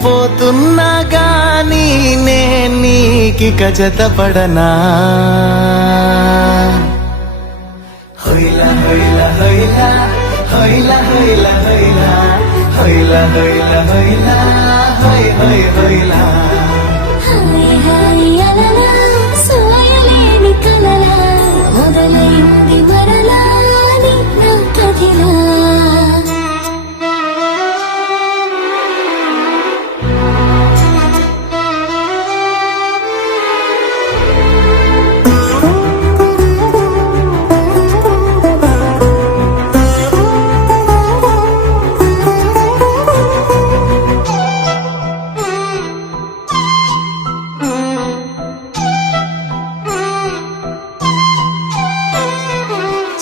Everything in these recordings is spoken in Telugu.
వెళ్ళిపోతున్నా గానీ నీకిక జతపడనా హొయిలా హొయిలా హొయిలా హొయిలా హొయిలా హొయిలా హొయిలా హొయిలా హొయిలా హొయ్ హొయ్ హొయిలా హాయ్ హాయ్ అలలా సోయలేని కలలా మొదలైంది మరలా నీ నా కథిలా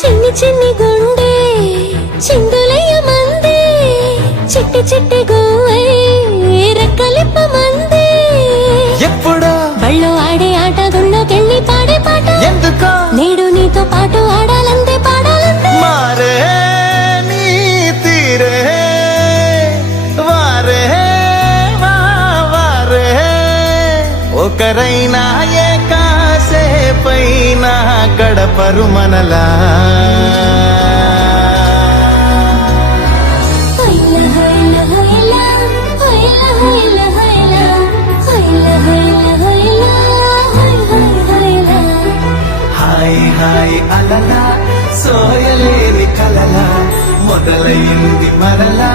చిన్ని చిన్ని గుండె చిందులయ్య మందే చిట్టి చిట్టి గోవై రెక్కలిప్ప మందే ఎప్పుడో బళ్ళో ఆడే ఆట గుళ్ళోకెళ్ళి పాడే పాట ఎందుకో నేడు నీతో పాటు ఆడాలందే పాడాలందే మారే నీ తీరే వారే వారే ఒకరైనా ఏ కాసేపైనా గడపరు మనలా హైలా హైలా హైలా హైలా హైలా హైలా హైలా హైలా హైలా హైలా హాయ్ హాయ్ అలలా సోయలేని కలలా మొదలైంది మరలా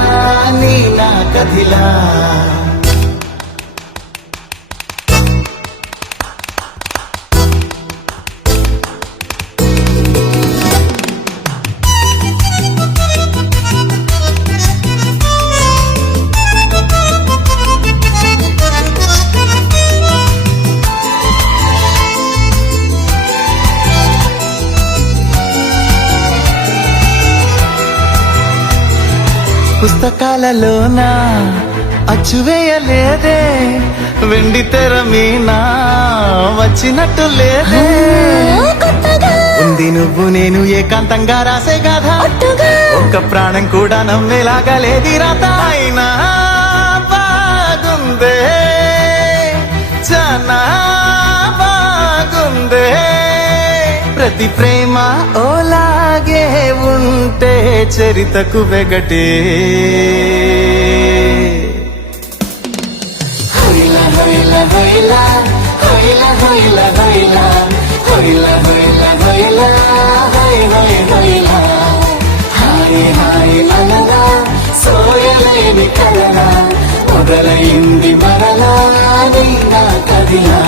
నీ నా కథిలా పుస్తకాలలోనా అచ్చువేయలేదే వెండి తెర మీనా వచ్చినట్టు లేదే కొత్తగా ఉంది నువ్వు నేను ఏకాంతంగా రాసే గాథ ఒట్టుగా ఒక్క ప్రాణం కూడా నమ్మేలాగా లేది రాత అయినా బాగుందే చాలా బాగుందే ప్రతి ప్రేమ ఓలాగే ఉంటే చరితకు వెగటే హొయిలా హొయిలా హొయిలా హొయిలా హొయిలా హొయిలా హొయిలా హొయిలా హొయిలా హొయ్ హొయ్ హొయిలా హాయ్ హాయ్ అలలా సోయలేని కలలా మొదలైంది మరలా నీ నా కదిలా